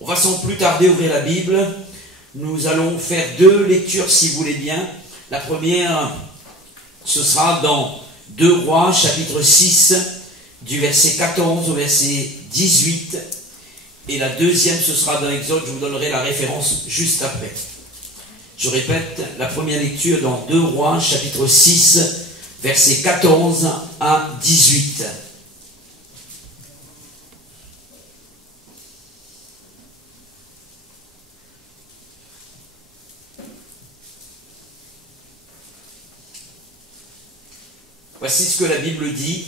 On va sans plus tarder ouvrir la Bible. Nous allons faire deux lectures si vous voulez bien. La première, ce sera dans 2 Rois, chapitre 6, du verset 14 au verset 18. Et la deuxième, ce sera dans Exode, je vous donnerai la référence juste après. Je répète, la première lecture dans 2 Rois, chapitre 6, verset 14 à 18. Voici ce que la Bible dit.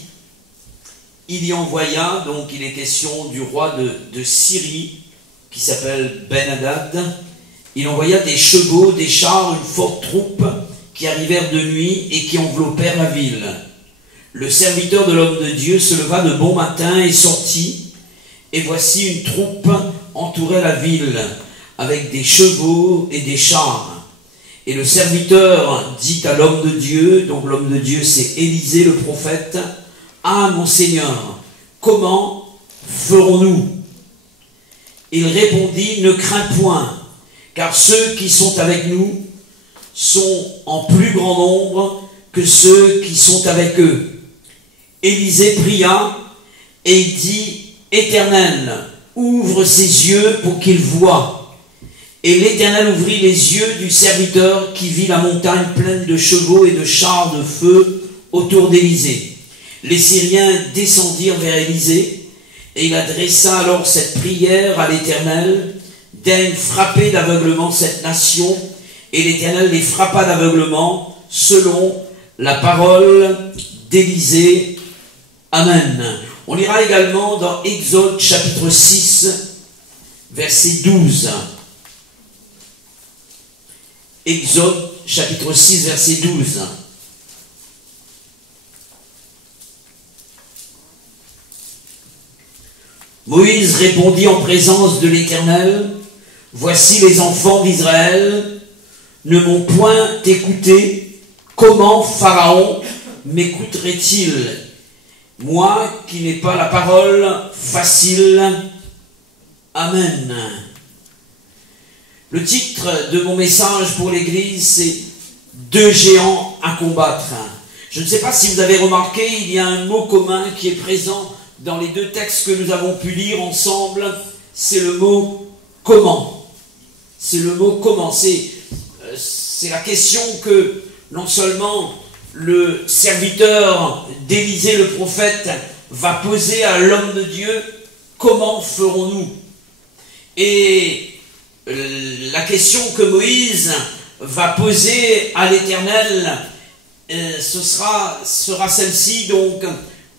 Il y envoya, donc il est question du roi de Syrie, qui s'appelle Ben-Hadad. Il envoya des chevaux, des chars, une forte troupe, qui arrivèrent de nuit et qui enveloppèrent la ville. Le serviteur de l'homme de Dieu se leva de bon matin et sortit, et voici une troupe entourait la ville, avec des chevaux et des chars. Et le serviteur dit à l'homme de Dieu, donc l'homme de Dieu c'est Élisée le prophète, « Ah mon Seigneur, comment ferons-nous » Il répondit, « Ne crains point, car ceux qui sont avec nous sont en plus grand nombre que ceux qui sont avec eux. » Élisée pria et il dit, « Éternel, ouvre ses yeux pour qu'il voie. » Et l'Éternel ouvrit les yeux du serviteur qui vit la montagne pleine de chevaux et de chars de feu autour d'Élisée. Les Syriens descendirent vers Élisée, et il adressa alors cette prière à l'Éternel, « Daigne frapper d'aveuglement cette nation. » Et l'Éternel les frappa d'aveuglement selon la parole d'Élisée. Amen. On lira également dans Exode chapitre 6, verset 12. Exode chapitre 6, verset 12. Moïse répondit en présence de l'Éternel, « Voici les enfants d'Israël ne m'ont point écouté. Comment Pharaon m'écouterait-il, moi qui n'ai pas la parole facile ?» Amen. Le titre de mon message pour l'Église, c'est « Deux géants à combattre ». Je ne sais pas si vous avez remarqué, il y a un mot commun qui est présent dans les deux textes que nous avons pu lire ensemble, c'est le mot « comment ». C'est le mot « comment ». C'est la question que non seulement le serviteur d'Élisée le prophète va poser à l'homme de Dieu, « Comment ferons-nous » Et la question que Moïse va poser à l'Éternel, sera celle-ci, donc,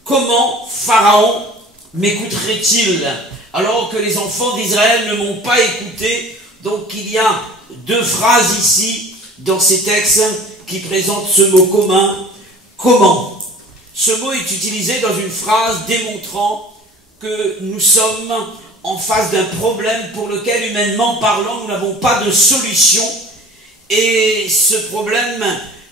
comment Pharaon m'écouterait-il alors que les enfants d'Israël ne m'ont pas écouté? Donc il y a deux phrases ici dans ces textes qui présentent ce mot commun, comment. Ce mot est utilisé dans une phrase démontrant que nous sommes en face d'un problème pour lequel, humainement parlant, nous n'avons pas de solution. Et ce problème,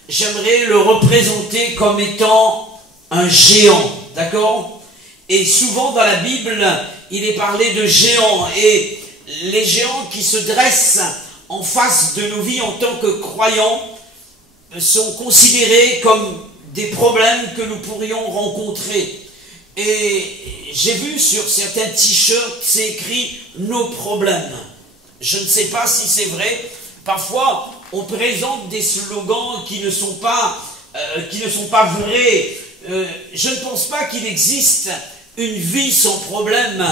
j'aimerais le représenter comme étant un géant, d'accord? Et souvent dans la Bible, il est parlé de géants, et les géants qui se dressent en face de nos vies en tant que croyants sont considérés comme des problèmes que nous pourrions rencontrer. Et j'ai vu sur certains t-shirts, c'est écrit « Nos problèmes ». Je ne sais pas si c'est vrai. Parfois, on présente des slogans qui ne sont pas vrais. Je ne pense pas qu'il existe une vie sans problème,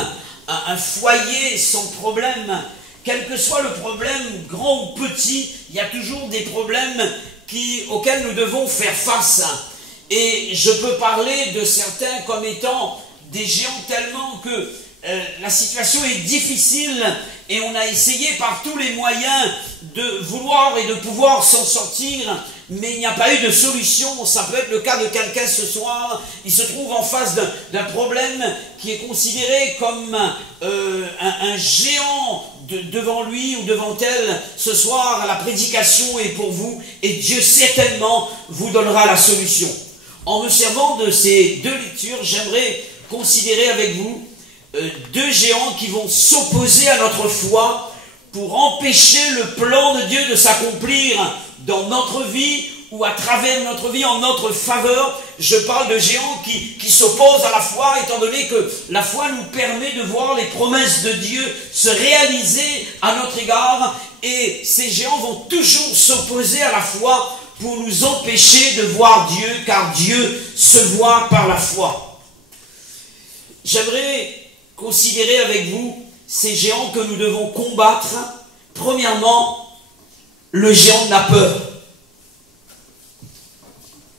un foyer sans problème. Quel que soit le problème, grand ou petit, il y a toujours des problèmes auxquels nous devons faire face. Et je peux parler de certains comme étant des géants tellement que la situation est difficile et on a essayé par tous les moyens de vouloir et de pouvoir s'en sortir, mais il n'y a pas eu de solution. Ça peut être le cas de quelqu'un ce soir, il se trouve en face d'un problème qui est considéré comme un géant devant lui ou devant elle. Ce soir, la prédication est pour vous et Dieu certainement vous donnera la solution. En me servant de ces deux lectures, j'aimerais considérer avec vous deux géants qui vont s'opposer à notre foi pour empêcher le plan de Dieu de s'accomplir dans notre vie ou à travers notre vie en notre faveur. Je parle de géants qui s'opposent à la foi, étant donné que la foi nous permet de voir les promesses de Dieu se réaliser à notre égard, et ces géants vont toujours s'opposer à la foi pour nous empêcher de voir Dieu, car Dieu se voit par la foi. J'aimerais considérer avec vous ces géants que nous devons combattre. Premièrement, le géant de la peur.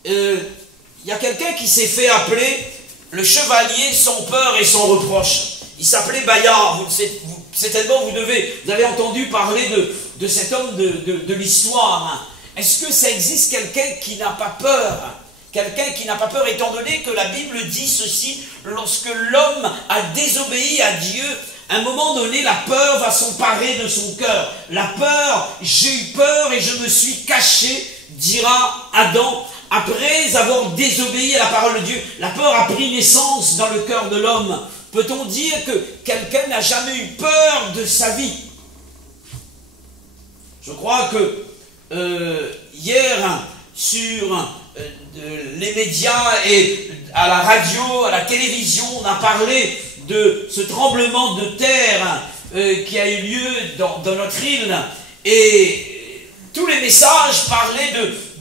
Il y a quelqu'un qui s'est fait appeler le chevalier sans peur et sans reproche. Il s'appelait Bayard. Certainement, vous avez entendu parler de cet homme de l'histoire. Est-ce que ça existe quelqu'un qui n'a pas peur? Quelqu'un qui n'a pas peur, étant donné que la Bible dit ceci: lorsque l'homme a désobéi à Dieu, à un moment donné, la peur va s'emparer de son cœur. La peur, j'ai eu peur et je me suis caché, dira Adam, après avoir désobéi à la parole de Dieu. La peur a pris naissance dans le cœur de l'homme. Peut-on dire que quelqu'un n'a jamais eu peur de sa vie? Je crois que hier, sur les médias et à la radio, à la télévision, on a parlé de ce tremblement de terre qui a eu lieu dans notre île, et tous les messages parlaient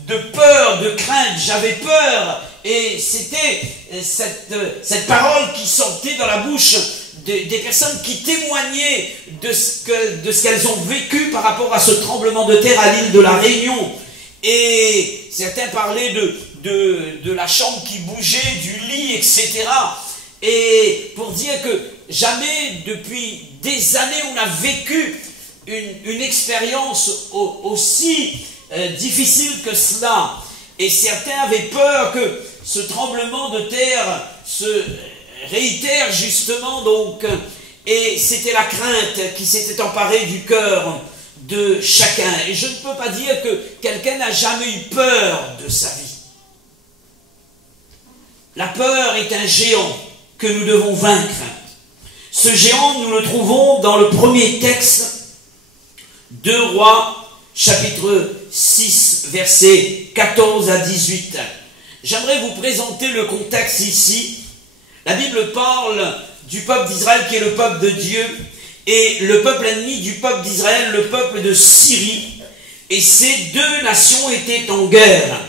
de peur, de crainte. J'avais peur, et c'était cette parole qui sortait dans la bouche des personnes qui témoignaient de ce qu'elles ont vécu par rapport à ce tremblement de terre à l'île de la Réunion. Et certains parlaient de la chambre qui bougeait, du lit, etc. Et pour dire que jamais depuis des années on a vécu une expérience aussi difficile que cela. Et certains avaient peur que ce tremblement de terre se réitère justement, donc, et c'était la crainte qui s'était emparée du cœur de chacun. Et je ne peux pas dire que quelqu'un n'a jamais eu peur de sa vie. La peur est un géant que nous devons vaincre. Ce géant, nous le trouvons dans le premier texte, 2 Rois, chapitre 6, versets 14 à 18. J'aimerais vous présenter le contexte ici. La Bible parle du peuple d'Israël qui est le peuple de Dieu, et le peuple ennemi du peuple d'Israël, le peuple de Syrie. Et ces deux nations étaient en guerre.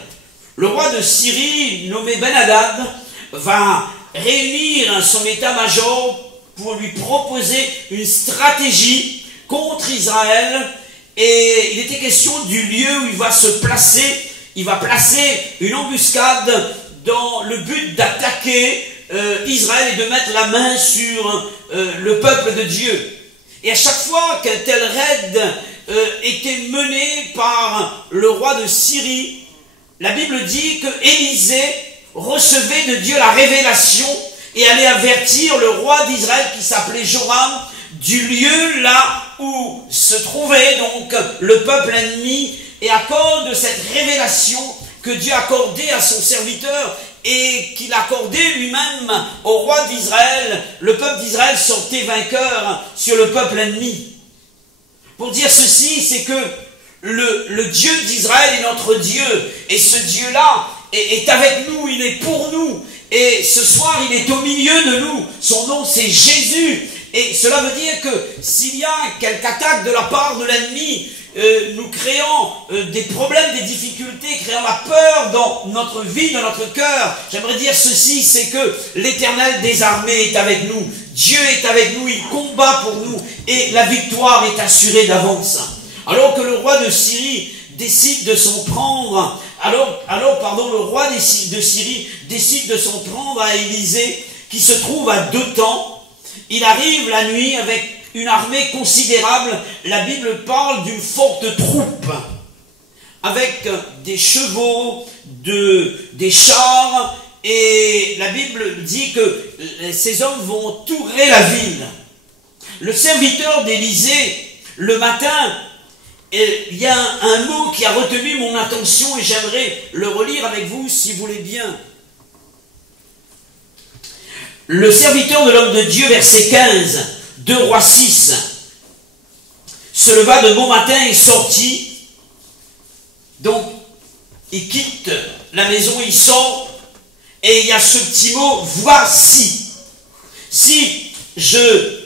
Le roi de Syrie, nommé Ben-Hadad, va réunir son état-major pour lui proposer une stratégie contre Israël. Et il était question du lieu où il va se placer. Il va placer une embuscade dans le but d'attaquer Israël et de mettre la main sur le peuple de Dieu. Et à chaque fois qu'un tel raid était mené par le roi de Syrie, la Bible dit que Élisée recevait de Dieu la révélation et allait avertir le roi d'Israël qui s'appelait Joram du lieu là où se trouvait donc le peuple ennemi, et à cause de cette révélation que Dieu accordait à son serviteur et qu'il accordait lui-même au roi d'Israël, le peuple d'Israël sortait vainqueur sur le peuple ennemi. Pour dire ceci, c'est que le Dieu d'Israël est notre Dieu, et ce Dieu-là est avec nous, il est pour nous, et ce soir il est au milieu de nous. Son nom c'est Jésus, et cela veut dire que s'il y a quelque attaque de la part de l'ennemi, nous créant des problèmes, des difficultés, créant la peur dans notre vie, dans notre cœur, j'aimerais dire ceci, c'est que l'Éternel des armées est avec nous. Dieu est avec nous, il combat pour nous, et la victoire est assurée d'avance. Alors que le roi de Syrie décide de s'en prendre, le roi de Syrie décide de s'en prendre à Élisée, qui se trouve à Dothan. Il arrive la nuit avec une armée considérable. La Bible parle d'une forte troupe, avec des chevaux, des chars, et la Bible dit que ces hommes vont entourer la ville. Le serviteur d'Élisée, le matin, il y a un mot qui a retenu mon attention et j'aimerais le relire avec vous si vous voulez bien. le serviteur de l'homme de Dieu, verset 15, 2 Rois 6, se leva de bon matin et sortit. Donc, il quitte la maison, il sort, et il y a ce petit mot, voici. Si je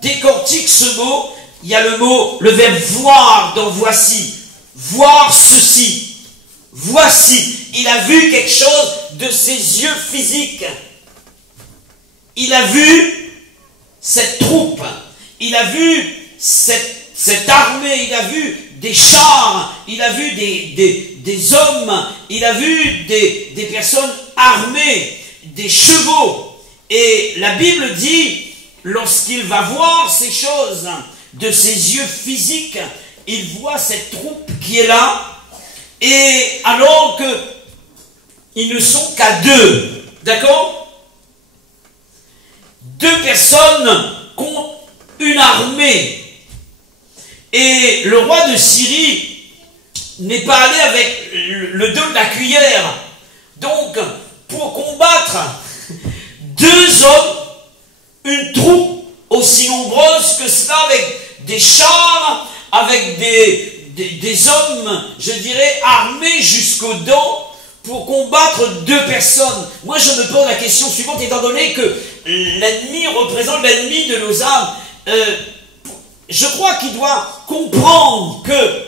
décortique ce mot, il y a le verbe voir dans voici. Voir ceci. Voici. Il a vu quelque chose de ses yeux physiques. Il a vu cette troupe. Il a vu cette armée. Il a vu des chars. Il a vu des hommes. Il a vu des personnes armées, des chevaux. Et la Bible dit, lorsqu'il va voir ces choses de ses yeux physiques, il voit cette troupe qui est là, et alors que ils ne sont qu'à deux, d'accord? Deux personnes contre une armée. Et le roi de Syrie n'est pas allé avec le dos de la cuillère. Donc, pour combattre deux hommes, une troupe aussi nombreuse que cela, avec des chars, avec des hommes, je dirais, armés jusqu'aux dents, pour combattre deux personnes. Moi, je me pose la question suivante, étant donné que l'ennemi représente l'ennemi de nos âmes. Je crois qu'il doit comprendre que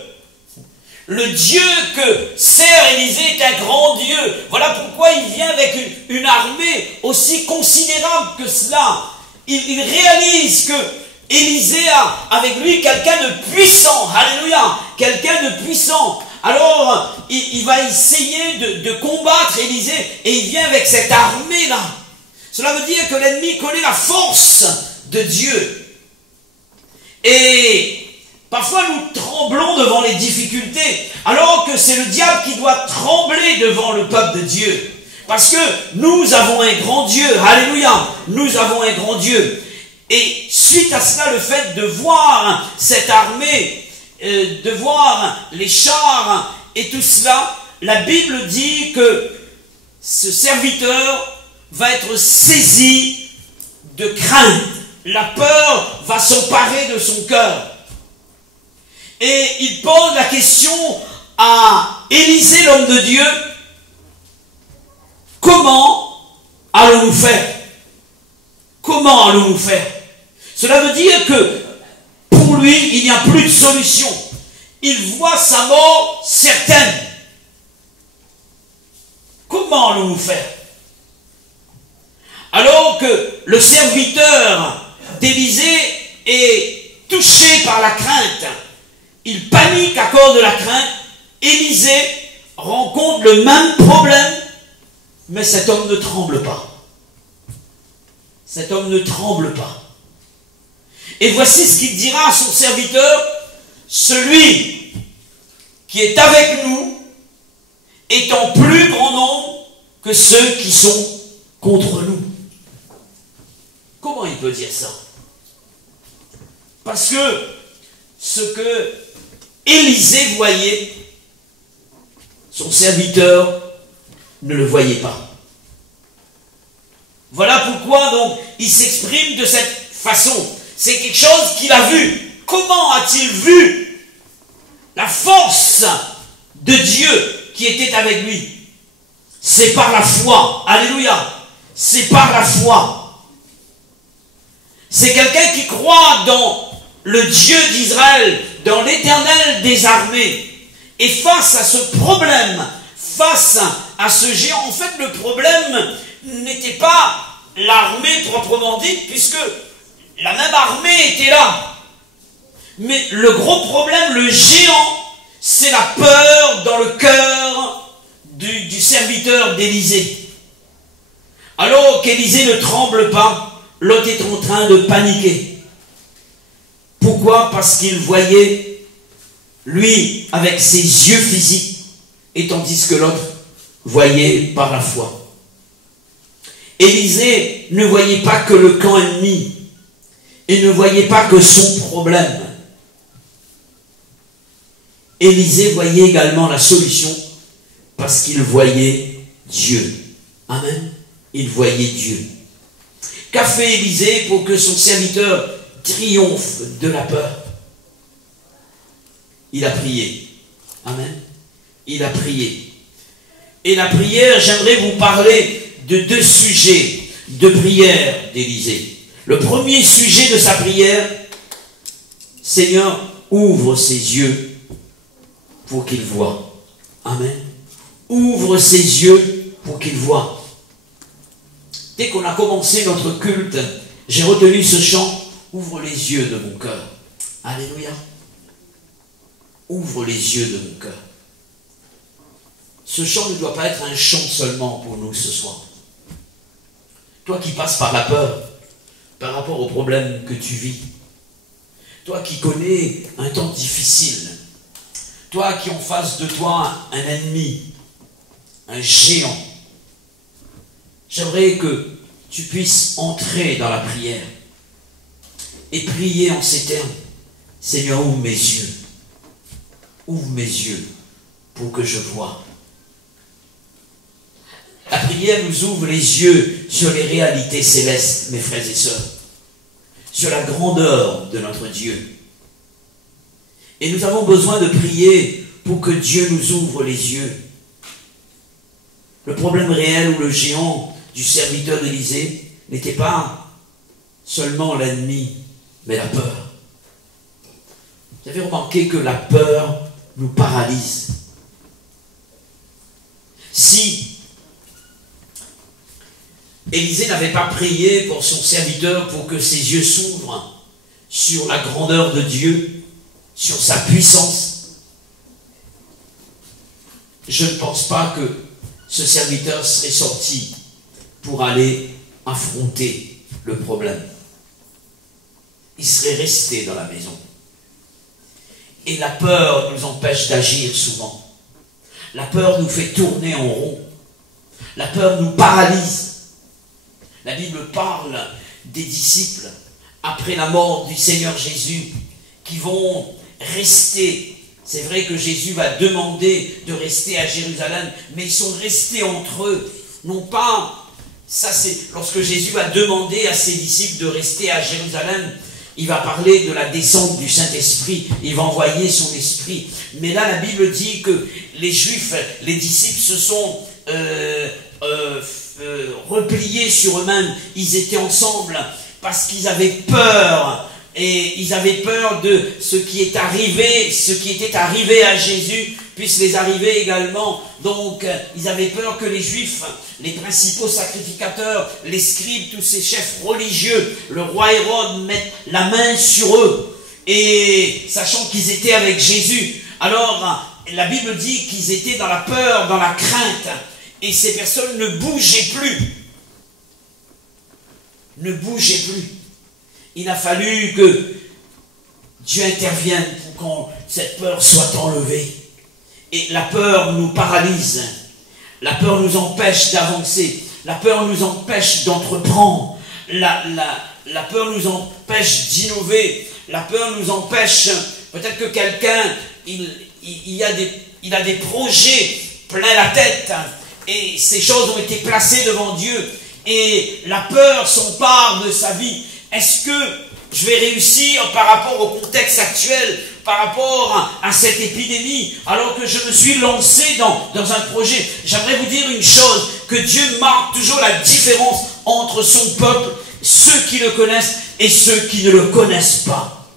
le Dieu que sert Élisée est un grand Dieu. Voilà pourquoi il vient avec une armée aussi considérable que cela. Il réalise que Élisée a avec lui quelqu'un de puissant. Alléluia. Quelqu'un de puissant. Alors, il va essayer de combattre Élisée et il vient avec cette armée-là. Cela veut dire que l'ennemi connaît la force de Dieu. Et parfois nous tremblons devant les difficultés, alors que c'est le diable qui doit trembler devant le peuple de Dieu. Parce que nous avons un grand Dieu. Alléluia. Nous avons un grand Dieu. Et suite à cela, le fait de voir cette armée, de voir les chars et tout cela, la Bible dit que ce serviteur va être saisi de crainte. La peur va s'emparer de son cœur. Et il pose la question à Élisée, l'homme de Dieu, comment allons-nous faire? Comment allons-nous faire? Cela veut dire que pour lui, il n'y a plus de solution. Il voit sa mort certaine. Comment allons-nous faire? Alors que le serviteur d'Élisée est touché par la crainte, il panique à cause de la crainte. Élisée rencontre le même problème, mais cet homme ne tremble pas. Cet homme ne tremble pas. Et voici ce qu'il dira à son serviteur: celui qui est avec nous est en plus grand nombre que ceux qui sont contre nous. Comment il peut dire ça? Parce que ce que Élisée voyait, son serviteur ne le voyait pas. Voilà pourquoi donc il s'exprime de cette façon. C'est quelque chose qu'il a vu. Comment a-t-il vu la force de Dieu qui était avec lui? C'est par la foi. Alléluia. C'est par la foi. C'est quelqu'un qui croit dans le Dieu d'Israël, dans l'Éternel des armées. Et face à ce problème, face à ce géant, en fait le problème n'était pas l'armée proprement dite, puisque la même armée était là. Mais le gros problème, le géant, c'est la peur dans le cœur du serviteur d'Élisée. Alors qu'Élisée ne tremble pas, l'autre est en train de paniquer. Pourquoi? Parce qu'il voyait, lui, avec ses yeux physiques, et tandis que l'autre voyait par la foi. Élisée ne voyait pas que le camp ennemi, et ne voyait pas que son problème. Élisée voyait également la solution, parce qu'il voyait Dieu. Amen. Il voyait Dieu. Qu'a fait Élisée pour que son serviteur triomphe de la peur? Il a prié. Amen. Il a prié. Et la prière, j'aimerais vous parler de deux sujets de prière d'Élisée. Le premier sujet de sa prière: Seigneur, ouvre ses yeux pour qu'il voie. Amen. Ouvre ses yeux pour qu'il voie. Dès qu'on a commencé notre culte, j'ai retenu ce chant: ouvre les yeux de mon cœur. Alléluia. Ouvre les yeux de mon cœur. Ce chant ne doit pas être un chant seulement pour nous ce soir. Toi qui passes par la peur, par rapport aux problèmes que tu vis, toi qui connais un temps difficile, toi qui en face de toi un ennemi, un géant, j'aimerais que tu puisses entrer dans la prière et prier en ces termes: Seigneur, ouvre mes yeux. Ouvre mes yeux pour que je voie. La prière nous ouvre les yeux sur les réalités célestes, mes frères et sœurs, sur la grandeur de notre Dieu. Et nous avons besoin de prier pour que Dieu nous ouvre les yeux. Le problème réel ou le géant du serviteur d'Élisée n'était pas seulement l'ennemi, mais la peur. Vous avez remarqué que la peur nous paralyse. Si Élisée n'avait pas prié pour son serviteur pour que ses yeux s'ouvrent sur la grandeur de Dieu, sur sa puissance, je ne pense pas que ce serviteur serait sorti pour aller affronter le problème. Il serait resté dans la maison. Et la peur nous empêche d'agir souvent. La peur nous fait tourner en rond. La peur nous paralyse. La Bible parle des disciples après la mort du Seigneur Jésus qui vont rester. C'est vrai que Jésus va demander de rester à Jérusalem, mais ils sont restés entre eux. Non pas, ça c'est lorsque Jésus va demander à ses disciples de rester à Jérusalem, il va parler de la descente du Saint-Esprit, il va envoyer son esprit. Mais là, la Bible dit que les Juifs, les disciples se sont repliés sur eux-mêmes. Ils étaient ensemble parce qu'ils avaient peur. Et ils avaient peur de ce qui est arrivé, ce qui était arrivé à Jésus puisse les arriver également. Donc, ils avaient peur que les Juifs, les principaux sacrificateurs, les scribes, tous ces chefs religieux, le roi Hérode mettent la main sur eux. Et sachant qu'ils étaient avec Jésus, alors la Bible dit qu'ils étaient dans la peur, dans la crainte. Et ces personnes ne bougeaient plus. Ne bougeaient plus. Il a fallu que Dieu intervienne pour que cette peur soit enlevée. Et la peur nous paralyse. La peur nous empêche d'avancer. La peur nous empêche d'entreprendre. La peur nous empêche d'innover. La peur nous empêche... Peut-être que quelqu'un, il a des projets plein la tête. Et ces choses ont été placées devant Dieu. Et la peur s'empare de sa vie. Est-ce que je vais réussir par rapport au contexte actuel, par rapport à cette épidémie, alors que je me suis lancé dans un projet? J'aimerais vous dire une chose, que Dieu marque toujours la différence entre son peuple, ceux qui le connaissent et ceux qui ne le connaissent pas.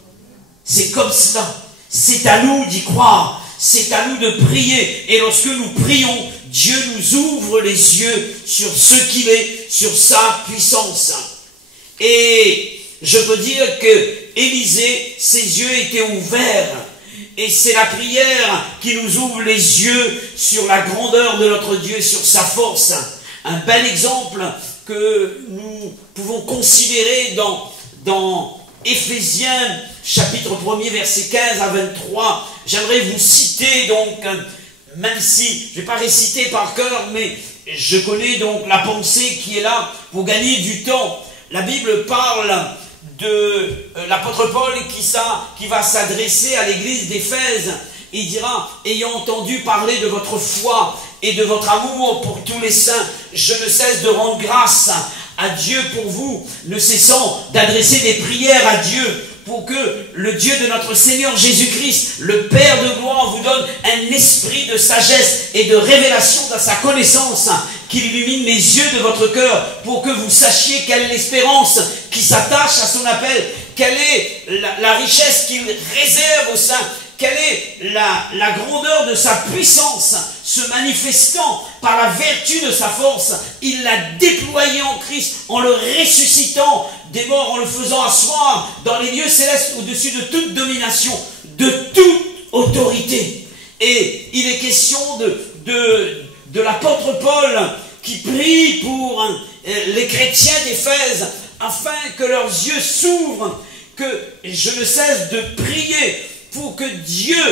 C'est comme cela. C'est à nous d'y croire. C'est à nous de prier. Et lorsque nous prions, Dieu nous ouvre les yeux sur ce qu'il est, sur sa puissance. Et je peux dire que Élisée, ses yeux étaient ouverts. Et c'est la prière qui nous ouvre les yeux sur la grandeur de notre Dieu, sur sa force. Un bel exemple que nous pouvons considérer dans Éphésiens, chapitre 1er, versets 15 à 23. J'aimerais vous citer donc, même si je ne vais pas réciter par cœur, mais je connais donc la pensée qui est là pour gagner du temps. La Bible parle de l'apôtre Paul qui va s'adresser à l'église d'Éphèse. Il dira: ayant entendu parler de votre foi et de votre amour pour tous les saints, je ne cesse de rendre grâce à Dieu pour vous, ne cessant d'adresser des prières à Dieu pour que le Dieu de notre Seigneur Jésus-Christ, le Père de gloire, vous donne un esprit de sagesse et de révélation dans sa connaissance, qu'il illumine les yeux de votre cœur pour que vous sachiez quelle est l'espérance qui s'attache à son appel, quelle est la richesse qu'il réserve aux saints, quelle est la grandeur de sa puissance, se manifestant par la vertu de sa force. Il l'a déployé en Christ, en le ressuscitant des morts, en le faisant asseoir dans les lieux célestes au-dessus de toute domination, de toute autorité. Et il est question de l'apôtre Paul qui prie pour les chrétiens d'Éphèse afin que leurs yeux s'ouvrent, que je ne cesse de prier pour que Dieu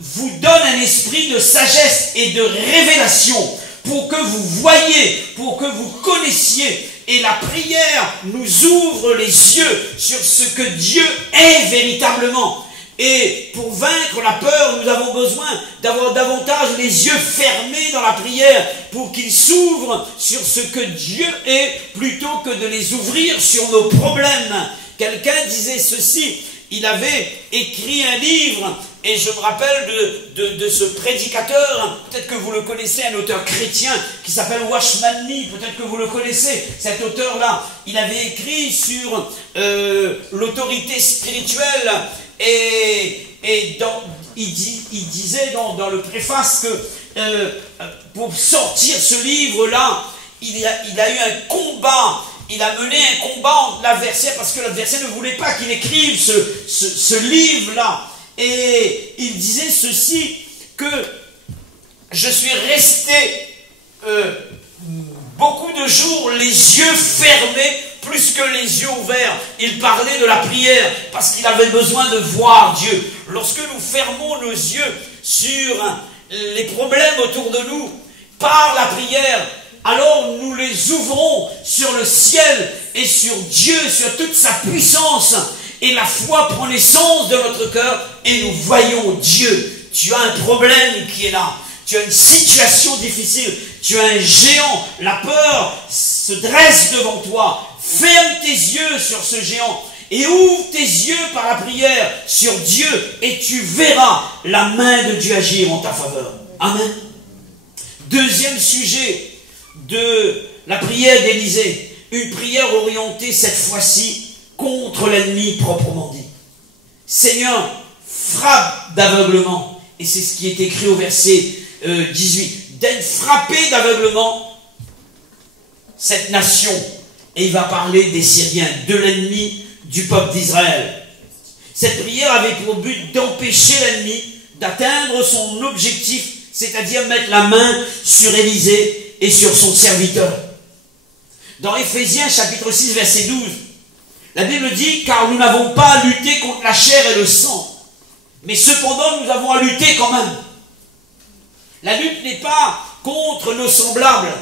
vous donne un esprit de sagesse et de révélation, pour que vous voyiez, pour que vous connaissiez. Et la prière nous ouvre les yeux sur ce que Dieu est véritablement. Et pour vaincre la peur, nous avons besoin d'avoir davantage les yeux fermés dans la prière pour qu'ils s'ouvrent sur ce que Dieu est plutôt que de les ouvrir sur nos problèmes. Quelqu'un disait ceci, il avait écrit un livre et je me rappelle de ce prédicateur, peut-être que vous le connaissez, un auteur chrétien qui s'appelle Watchman Nee, peut-être que vous le connaissez, cet auteur-là, il avait écrit sur l'autorité spirituelle. Et il disait dans le préface que pour sortir ce livre-là, il a eu un combat, il a mené un combat entre l'adversaire, parce que l'adversaire ne voulait pas qu'il écrive ce livre-là. Et il disait ceci, que je suis resté beaucoup de jours les yeux fermés, plus que les yeux ouverts. Il parlait de la prière parce qu'il avait besoin de voir Dieu. Lorsque nous fermons nos yeux sur les problèmes autour de nous par la prière, alors nous les ouvrons sur le ciel et sur Dieu, sur toute sa puissance. Et la foi prend naissance de notre cœur et nous voyons Dieu. Tu as un problème qui est là. Tu as une situation difficile. Tu as un géant. La peur se dresse devant toi. Ferme tes yeux sur ce géant et ouvre tes yeux par la prière sur Dieu et tu verras la main de Dieu agir en ta faveur. Amen. Deuxième sujet de la prière d'Élisée, une prière orientée cette fois-ci contre l'ennemi proprement dit. Seigneur, frappe d'aveuglement, et c'est ce qui est écrit au verset 18, d'être frappé d'aveuglement cette nation. Et il va parler des Syriens, de l'ennemi du peuple d'Israël. Cette prière avait pour but d'empêcher l'ennemi d'atteindre son objectif, c'est-à-dire mettre la main sur Élisée et sur son serviteur. Dans Éphésiens chapitre 6 verset 12, la Bible dit, car nous n'avons pas à lutter contre la chair et le sang, mais cependant nous avons à lutter quand même. La lutte n'est pas contre nos semblables,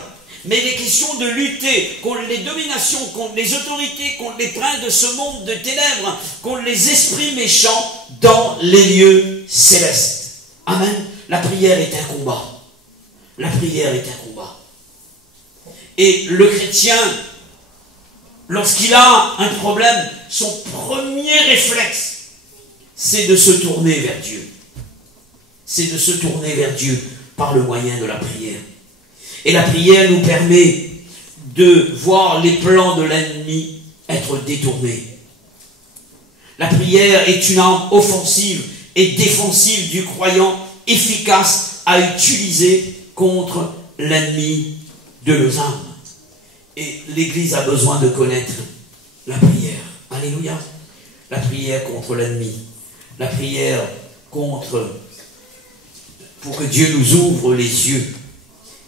mais il est question de lutter contre les dominations, contre les autorités, contre les princes de ce monde de ténèbres, contre les esprits méchants dans les lieux célestes. Amen. La prière est un combat. La prière est un combat. Et le chrétien, lorsqu'il a un problème, son premier réflexe, c'est de se tourner vers Dieu. C'est de se tourner vers Dieu par le moyen de la prière. Et la prière nous permet de voir les plans de l'ennemi être détournés. La prière est une arme offensive et défensive du croyant, efficace à utiliser contre l'ennemi de nos âmes. Et l'Église a besoin de connaître la prière. Alléluia. La prière contre l'ennemi. La prière pour que Dieu nous ouvre les yeux.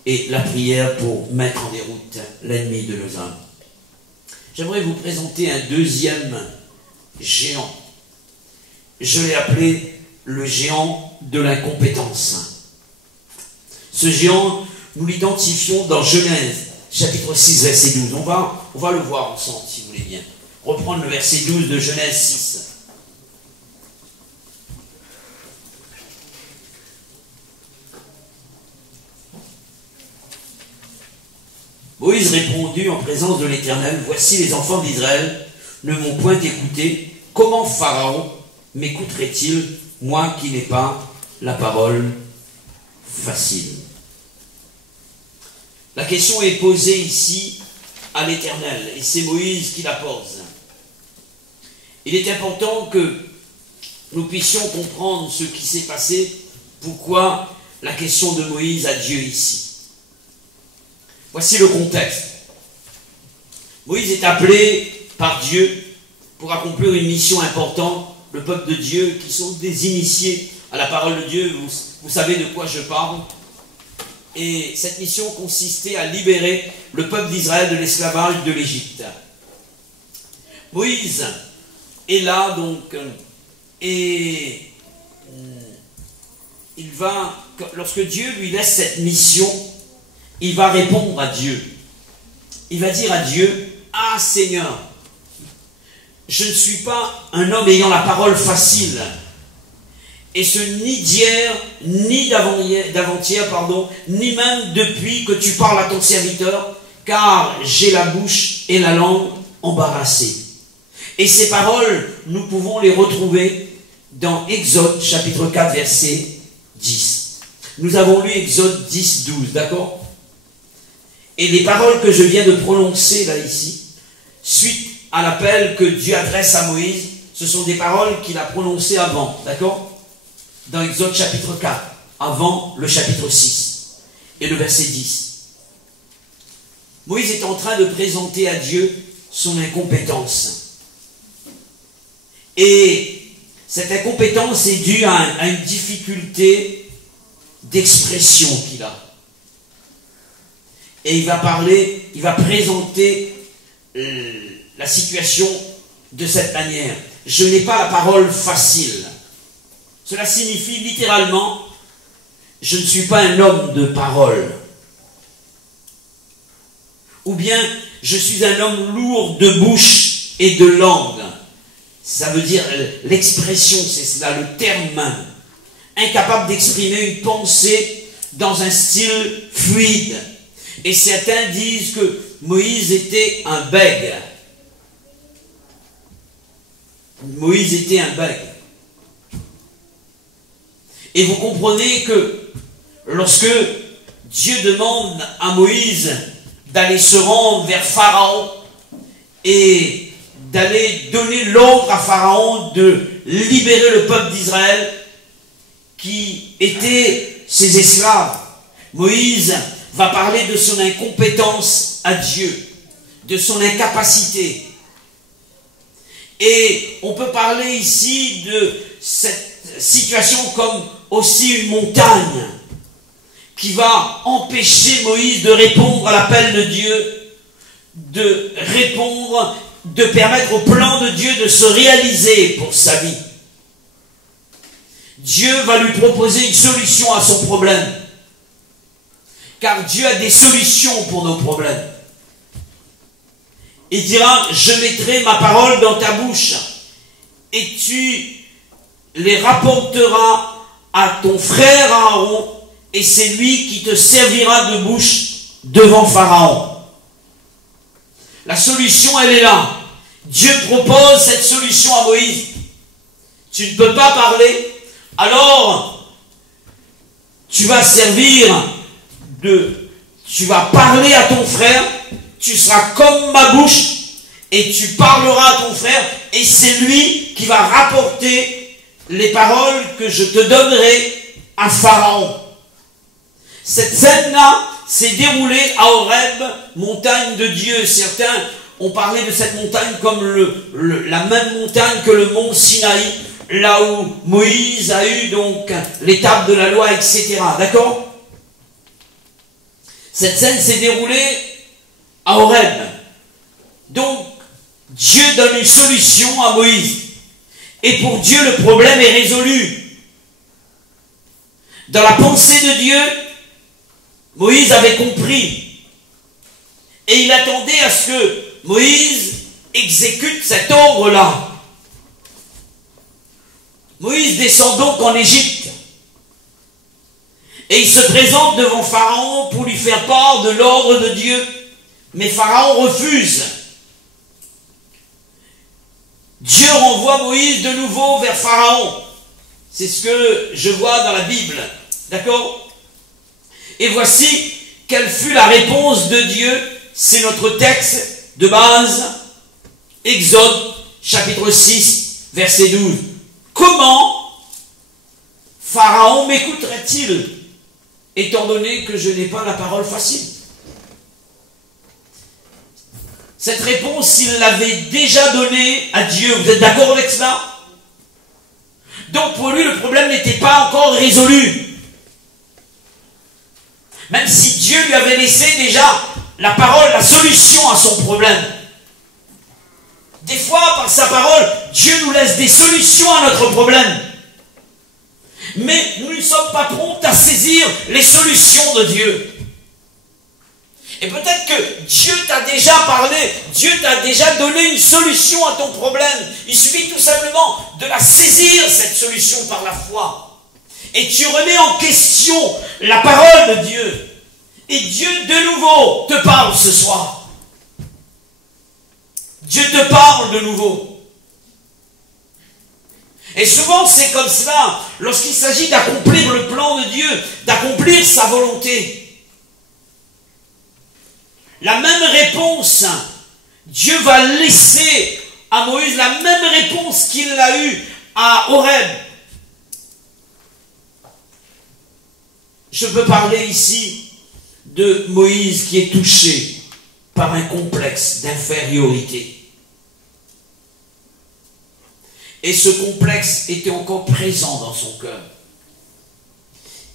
Et la prière pour mettre en déroute l'ennemi de nos âmes. J'aimerais vous présenter un deuxième géant. Je l'ai appelé le géant de l'incompétence. Ce géant, nous l'identifions dans Genèse, chapitre 6, verset 12. On va le voir ensemble, si vous voulez bien. Reprendre le verset 12 de Genèse 6. Moïse répondit en présence de l'Éternel, voici les enfants d'Israël ne m'ont point écouté. Comment Pharaon m'écouterait-il, moi qui n'ai pas la parole facile? La question est posée ici à l'Éternel, et c'est Moïse qui la pose. Il est important que nous puissions comprendre ce qui s'est passé, pourquoi la question de Moïse à Dieu ici. Voici le contexte. Moïse est appelé par Dieu pour accomplir une mission importante. Le peuple de Dieu, qui sont des initiés à la parole de Dieu, vous savez de quoi je parle. Et cette mission consistait à libérer le peuple d'Israël de l'esclavage de l'Égypte. Moïse est là donc, et il va, lorsque Dieu lui laisse cette mission, il va répondre à Dieu. Il va dire à Dieu, « Ah Seigneur, je ne suis pas un homme ayant la parole facile, et ce ni d'hier, ni d'avant-hier, ni même depuis que tu parles à ton serviteur, car j'ai la bouche et la langue embarrassées. » Et ces paroles, nous pouvons les retrouver dans Exode, chapitre 4, verset 10. Nous avons lu Exode 10, 12, d'accord? Et les paroles que je viens de prononcer là, ici, suite à l'appel que Dieu adresse à Moïse, ce sont des paroles qu'il a prononcées avant, d'accord? Dans Exode chapitre 4, avant le chapitre 6 et le verset 10. Moïse est en train de présenter à Dieu son incompétence. Et cette incompétence est due à une difficulté d'expression qu'il a. Et il va parler, il va présenter la situation de cette manière. Je n'ai pas la parole facile. Cela signifie littéralement, je ne suis pas un homme de parole. Ou bien, je suis un homme lourd de bouche et de langue. Ça veut dire l'expression, c'est cela, le terme même. Incapable d'exprimer une pensée dans un style fluide. Et certains disent que Moïse était un bègue. Moïse était un bègue. Et vous comprenez que lorsque Dieu demande à Moïse d'aller se rendre vers Pharaon et d'aller donner l'ordre à Pharaon de libérer le peuple d'Israël qui était ses esclaves, Moïse va parler de son incompétence à Dieu, de son incapacité. Et on peut parler ici de cette situation comme aussi une montagne qui va empêcher Moïse de répondre à l'appel de Dieu, de répondre, de permettre au plan de Dieu de se réaliser pour sa vie. Dieu va lui proposer une solution à son problème. Car Dieu a des solutions pour nos problèmes. Il dira, je mettrai ma parole dans ta bouche et tu les rapporteras à ton frère Aaron et c'est lui qui te servira de bouche devant Pharaon. La solution, elle est là. Dieu propose cette solution à Moïse. Tu ne peux pas parler, alors tu vas tu vas parler à ton frère, tu seras comme ma bouche, et tu parleras à ton frère, et c'est lui qui va rapporter les paroles que je te donnerai à Pharaon. Cette scène-là s'est déroulée à Horeb, montagne de Dieu. Certains ont parlé de cette montagne comme la même montagne que le mont Sinaï, là où Moïse a eu donc l'étape de la loi, etc. D'accord? Cette scène s'est déroulée à Horeb. Donc, Dieu donne une solution à Moïse. Et pour Dieu, le problème est résolu. Dans la pensée de Dieu, Moïse avait compris. Et il attendait à ce que Moïse exécute cet ordre-là. Moïse descend donc en Égypte. Et il se présente devant Pharaon pour lui faire part de l'ordre de Dieu Mais Pharaon refuse. Dieu renvoie Moïse de nouveau vers Pharaon. C'est ce que je vois dans la Bible. D'accord? Et voici quelle fut la réponse de Dieu. C'est notre texte de base. Exode, chapitre 6, verset 12. Comment Pharaon m'écouterait-il, étant donné que je n'ai pas la parole facile? Cette réponse, il l'avait déjà donnée à Dieu. Vous êtes d'accord avec cela? Donc pour lui, le problème n'était pas encore résolu. Même si Dieu lui avait laissé déjà la parole, la solution à son problème. Des fois, par sa parole, Dieu nous laisse des solutions à notre problème. Mais nous ne sommes pas prompts à saisir les solutions de Dieu. Et peut-être que Dieu t'a déjà parlé, Dieu t'a déjà donné une solution à ton problème. Il suffit tout simplement de la saisir, cette solution, par la foi. Et tu remets en question la parole de Dieu. Et Dieu, de nouveau, te parle ce soir. Dieu te parle de nouveau. Et souvent, c'est comme cela, lorsqu'il s'agit d'accomplir le plan de Dieu, d'accomplir sa volonté. La même réponse, Dieu va laisser à Moïse la même réponse qu'il a eue à Horeb. Je peux parler ici de Moïse qui est touché par un complexe d'infériorité. Et ce complexe était encore présent dans son cœur.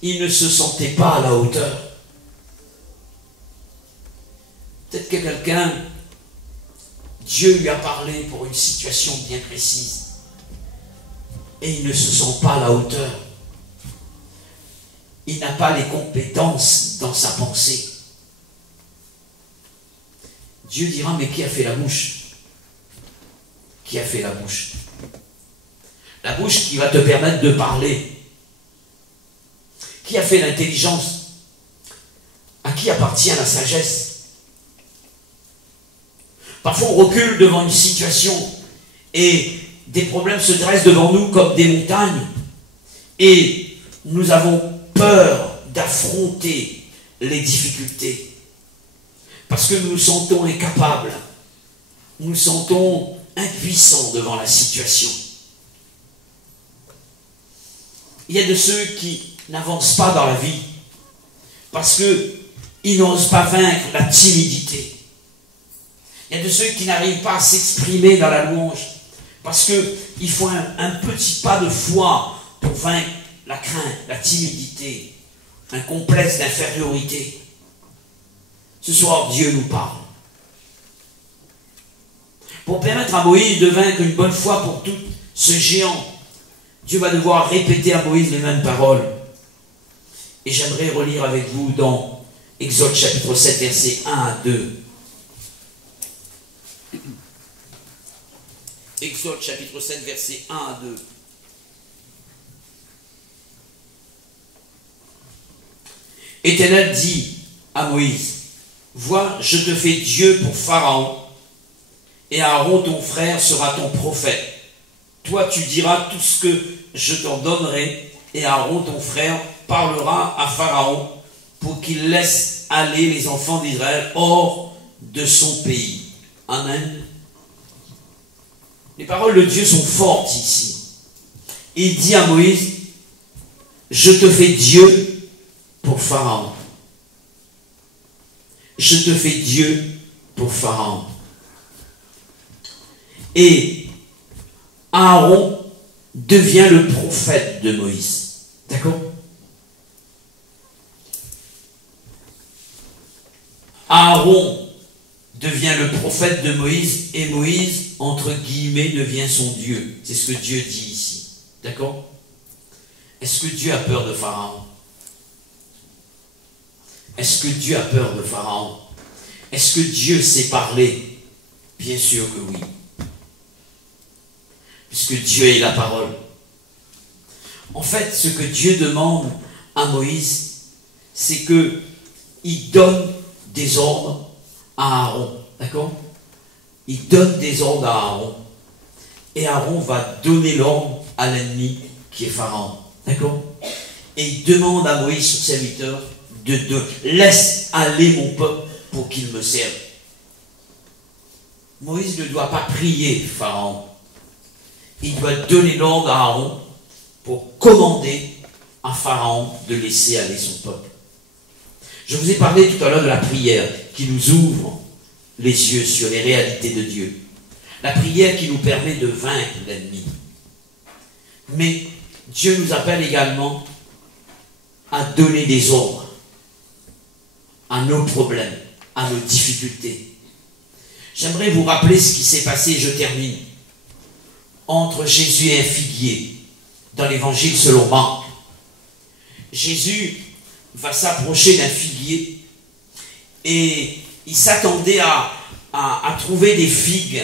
Il ne se sentait pas à la hauteur. Peut-être que quelqu'un, Dieu lui a parlé pour une situation bien précise. Et il ne se sent pas à la hauteur. Il n'a pas les compétences dans sa pensée. Dieu dira, mais qui a fait la bouche? Qui a fait la bouche? La bouche qui va te permettre de parler. Qui a fait l'intelligence? À qui appartient la sagesse? Parfois on recule devant une situation et des problèmes se dressent devant nous comme des montagnes. Et nous avons peur d'affronter les difficultés. Parce que nous nous sentons incapables. Nous nous sentons impuissants devant la situation. Il y a de ceux qui n'avancent pas dans la vie parce qu'ils n'osent pas vaincre la timidité. Il y a de ceux qui n'arrivent pas à s'exprimer dans la louange parce qu'il faut un petit pas de foi pour vaincre la crainte, la timidité, un complexe d'infériorité. Ce soir, Dieu nous parle. Pour permettre à Moïse de vaincre une bonne fois pour toutes ce géant, Dieu va devoir répéter à Moïse les mêmes paroles. Et j'aimerais relire avec vous dans Exode chapitre 7, versets 1 à 2. Exode chapitre 7, versets 1 à 2. Éternel dit à Moïse, vois, je te fais Dieu pour Pharaon, et Aaron ton frère sera ton prophète. Toi tu diras tout ce que je t'en donnerai, et Aaron ton frère parlera à Pharaon pour qu'il laisse aller les enfants d'Israël hors de son pays. Amen. Les paroles de Dieu sont fortes ici. Il dit à Moïse, je te fais Dieu pour Pharaon. Je te fais Dieu pour Pharaon. Et Aaron devient le prophète de Moïse. D'accord? Aaron devient le prophète de Moïse et Moïse, entre guillemets, devient son Dieu. C'est ce que Dieu dit ici. D'accord? Est-ce que Dieu a peur de Pharaon? Est-ce que Dieu a peur de Pharaon? Est-ce que Dieu sait parler? Bien sûr que oui. Puisque Dieu est la parole. En fait, ce que Dieu demande à Moïse, c'est qu'il donne des ordres à à Aaron. D'accord? Il donne des ordres à Aaron. Et Aaron va donner l'ordre à l'ennemi qui est Pharaon. D'accord? Et il demande à Moïse, son serviteur, de laisse aller mon peuple pour qu'il me serve. Moïse ne doit pas prier Pharaon. Il doit donner l'ordre à Aaron pour commander à Pharaon de laisser aller son peuple. Je vous ai parlé tout à l'heure de la prière qui nous ouvre les yeux sur les réalités de Dieu. La prière qui nous permet de vaincre l'ennemi. Mais Dieu nous appelle également à donner des ordres à nos problèmes, à nos difficultés. J'aimerais vous rappeler ce qui s'est passé, je termine, entre Jésus et un figuier, dans l'évangile selon Marc. Jésus va s'approcher d'un figuier et il s'attendait à trouver des figues.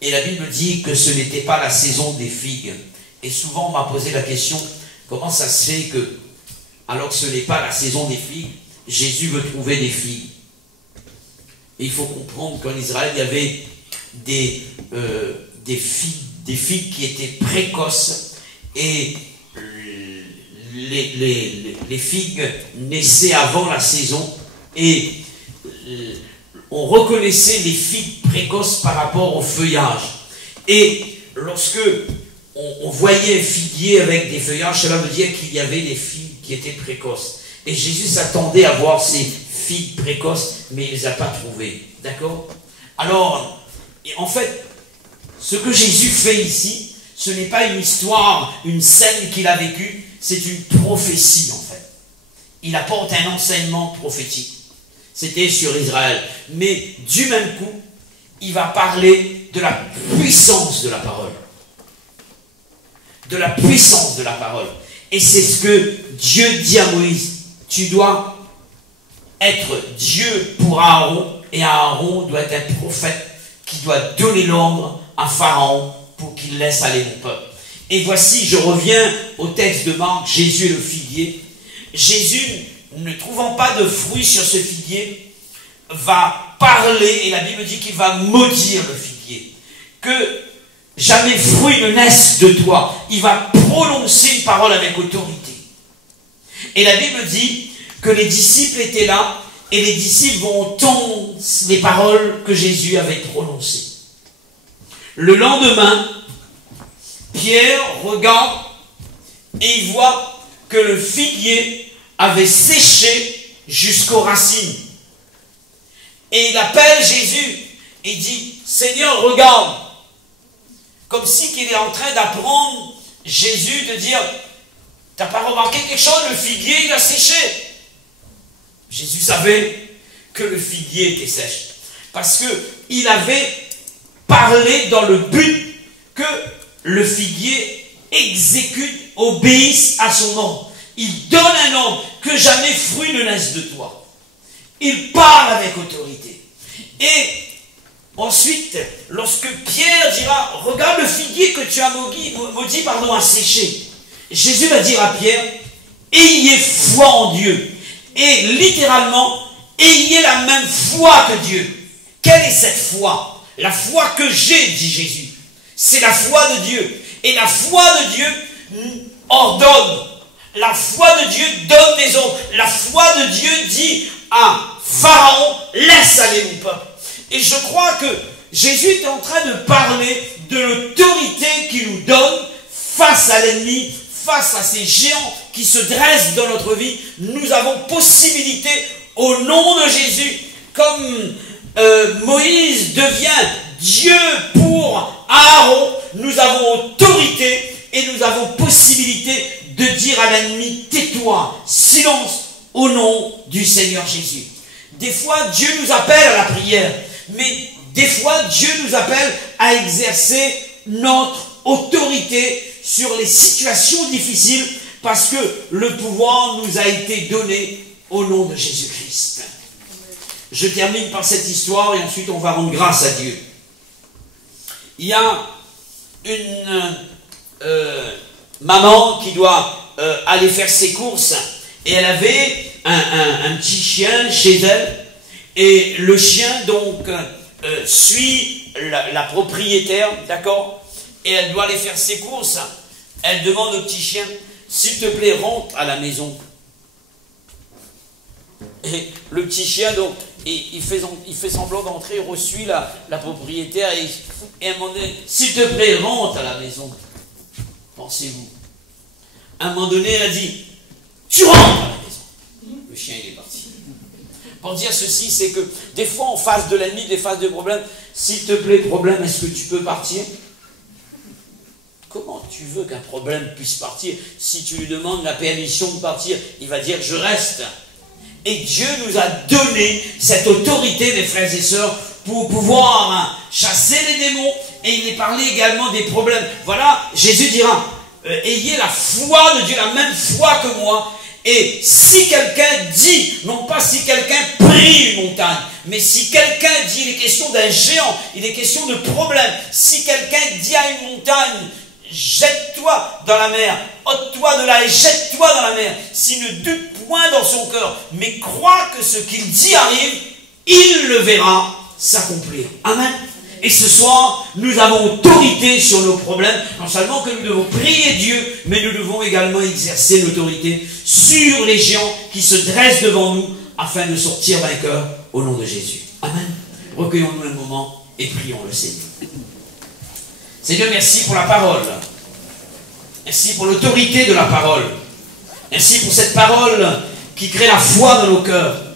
Et la Bible dit que ce n'était pas la saison des figues. Et souvent on m'a posé la question, comment ça se fait que, alors que ce n'est pas la saison des figues, Jésus veut trouver des figues? Et il faut comprendre qu'en Israël, il y avait des figues qui étaient précoces et les figues naissaient avant la saison et on reconnaissait les figues précoces par rapport au feuillage. Et lorsque on voyait un figuier avec des feuillages, cela veut dire qu'il y avait des figues qui étaient précoces. Et Jésus s'attendait à voir ces figues précoces, mais il ne les a pas trouvées. D'accord? Alors, en fait, ce que Jésus fait ici, ce n'est pas une histoire, une scène qu'il a vécue, c'est une prophétie en fait. Il apporte un enseignement prophétique. C'était sur Israël. Mais du même coup, il va parler de la puissance de la parole. De la puissance de la parole. Et c'est ce que Dieu dit à Moïse. Tu dois être Dieu pour Aaron, et Aaron doit être un prophète qui doit donner l'ordre à Pharaon pour qu'il laisse aller mon peuple. Et voici, je reviens au texte de Marc, Jésus et le figuier. Jésus, ne trouvant pas de fruits sur ce figuier, va parler, et la Bible dit qu'il va maudire le figuier. Que jamais fruit ne naisse de toi. Il va prononcer une parole avec autorité. Et la Bible dit que les disciples étaient là, et les disciples vont entendre les paroles que Jésus avait prononcées. Le lendemain, Pierre regarde et il voit que le figuier avait séché jusqu'aux racines. Et il appelle Jésus et dit, Seigneur, regarde. Comme si qu'il est en train d'apprendre Jésus de dire, t'as pas remarqué quelque chose, le figuier il a séché. Jésus savait que le figuier était sèche. Parce qu'il avait parlé dans le but que le figuier exécute, obéisse à son ordre. Il donne un ordre, que jamais fruit ne naisse de toi. Il parle avec autorité. Et ensuite, lorsque Pierre dira, regarde le figuier que tu as maudit, a séché. Jésus va dire à Pierre, ayez foi en Dieu. Et littéralement, ayez la même foi que Dieu. Quelle est cette foi? La foi que j'ai, dit Jésus. C'est la foi de Dieu. Et la foi de Dieu ordonne. La foi de Dieu donne des ordres. La foi de Dieu dit à Pharaon, laisse aller mon peuple. Et je crois que Jésus est en train de parler de l'autorité qu'il nous donne face à l'ennemi, face à ces géants qui se dressent dans notre vie. Nous avons possibilité, au nom de Jésus, comme Moïse devient Dieu pour Aaron, nous avons autorité et nous avons possibilité de dire à l'ennemi, tais-toi, silence, au nom du Seigneur Jésus. Des fois, Dieu nous appelle à la prière, mais des fois, Dieu nous appelle à exercer notre autorité sur les situations difficiles parce que le pouvoir nous a été donné au nom de Jésus-Christ. Je termine par cette histoire et ensuite on va rendre grâce à Dieu. Il y a une maman qui doit aller faire ses courses et elle avait un petit chien chez elle Et le chien, donc, suit la propriétaire, d'accord? Et elle doit aller faire ses courses. Elle demande au petit chien, s'il te plaît, rentre à la maison. Et le petit chien, donc, il fait semblant d'entrer, il reçoit la propriétaire et à un moment donné, s'il te plaît, rentre à la maison. Pensez-vous. À un moment donné, elle a dit, tu rentres à la maison. Le chien, il est parti. Pour dire ceci, c'est que des fois, en face de l'ennemi, des phases de problème, s'il te plaît, problème, est-ce que tu peux partir? Comment tu veux qu'un problème puisse partir? Si tu lui demandes la permission de partir, il va dire, je reste. Et Dieu nous a donné cette autorité, mes frères et sœurs, pour pouvoir chasser les démons. Et il est parlé également des problèmes. Voilà, Jésus dira, ayez la foi de Dieu, la même foi que moi. Et si quelqu'un dit, non pas si quelqu'un prie une montagne, mais si quelqu'un dit, il est question d'un géant, il est question de problème. Si quelqu'un dit à une montagne, jette-toi dans la mer, ôte-toi de là et jette-toi dans la mer. S'il ne doute point dans son cœur, mais croit que ce qu'il dit arrive, il le verra s'accomplir. Amen. Et ce soir, nous avons autorité sur nos problèmes. Non seulement que nous devons prier Dieu, mais nous devons également exercer l'autorité sur les géants qui se dressent devant nous afin de sortir vainqueurs au nom de Jésus. Amen. Recueillons-nous un moment et prions le Seigneur. Seigneur, merci pour la parole. Merci pour l'autorité de la parole. Merci pour cette parole qui crée la foi dans nos cœurs.